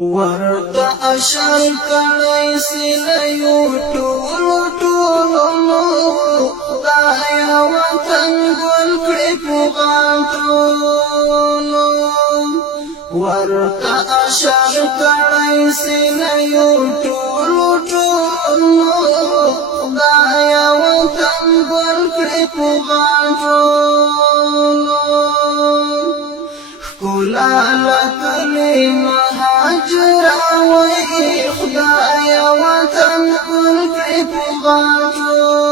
ورته اشر کړی سیلیو ټولو ټولو نو خدایا وطن ګل کړې په غاټولو ورته اشر کړی سیلیو ټولو ټولو نو خدایا وطن ګل کړې په غاټولو ښکلا لکلې مهاجر وای خدایا وطن ګل کړې په غاټولو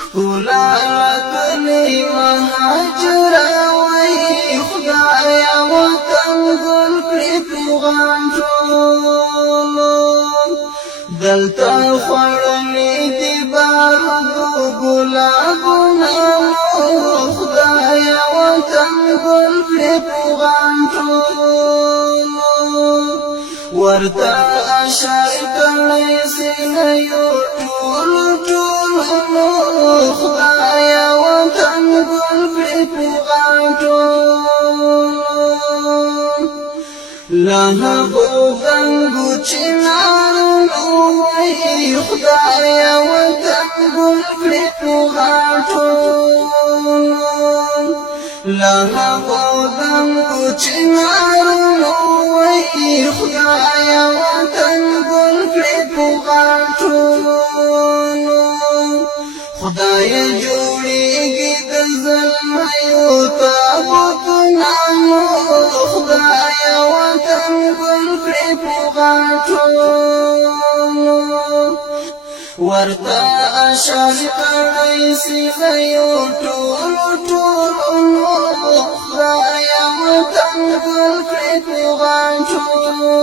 ښکلا لکلې مهاجر وای خدایا وطن ګل کړې په غاټولو دلته خوړلې دي بارو ګلابونه خدایا وطن ګل کړې په غاټولو ورته اشر کړی سیلیو ټولو ټولو نو خدایا وطن ګل کړې په غاټولو له هغو دنګو چنارونو وای خدایا وطن ګل کړې په غاټولو له هغو دنګو چنارونو وای خدایا وطن ګل کړې په غاټولو خدای جوړېږي د زلمیو تابوتونه خدایا وطن ګل کړې په غاټولو ورته اشر کړی سیلیو ټولو ټولو نو خدایا وطن ګل کړې په غاټولو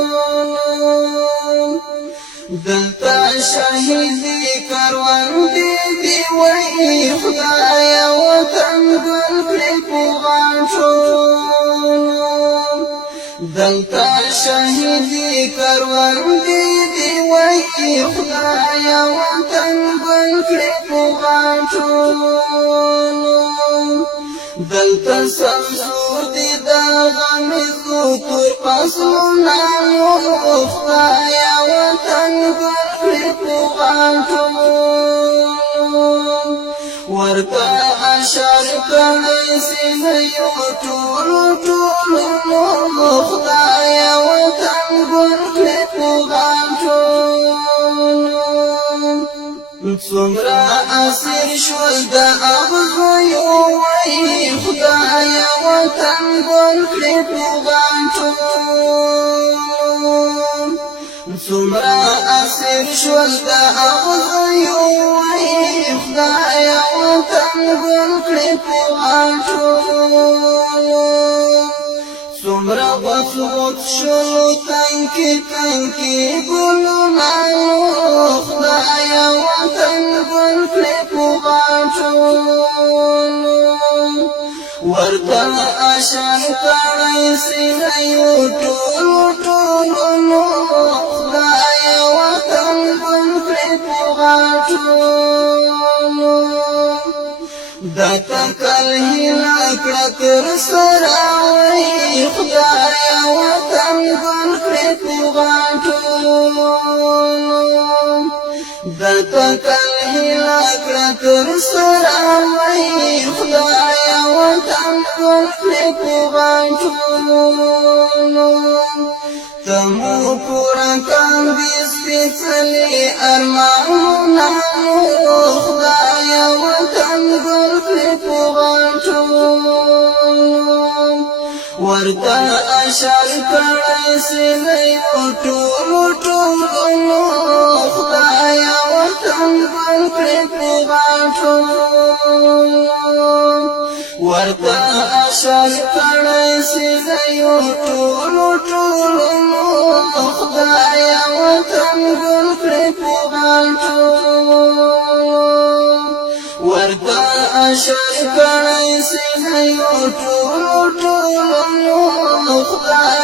دلته شهیدي کروندې دي وای خدایا وطن ګل کړې په غاټولو دلته شهیدي کروندې دي وای خدایا وطن ګل کړې په غاټولو دلته سمسور دي د غمیزو تور فصلونه خدایا وطن ګل کړې په غاټولو ورته اشر کړی سیلیو ټولو ټولو نو خدایا وطن ګل کړې په غاټولو څومره اسیر شول د اغزیو وای خدایا وطن ګل کړې په غاټولو څومره اسیر شول د اغزیو وای خدایا وطن ګل کړې په غاټولو څومره غوڅ شولو تنکي تنکي ګلونه خدایا وطن ګل کړې په غاټولو ورته اشر کړی سیلیو ټولو ټولو نو خدایا وطن ګل کړې په غاټولو دا تکل هیله کړه تر سره وای خدایا وطن ګل کړې په غاټولو دا تکل هیله کړه تر سره وای خدایا وطن ګل کړې په غاټولو تمو پورا کاندي سپېڅلي ارمانونه خدایا وطن ګل کړې په غاټولو ورته اشر کړی سیلیو ټولو ټولو نو خدایا وطن ګل کړې په غاټولو ورته اشر کړی سیلیو ټولو ټولو نو خدایا وطن ګل کړې په غاټولو ورته اشر کړی سیلیو ټولو ټولو نو خدایا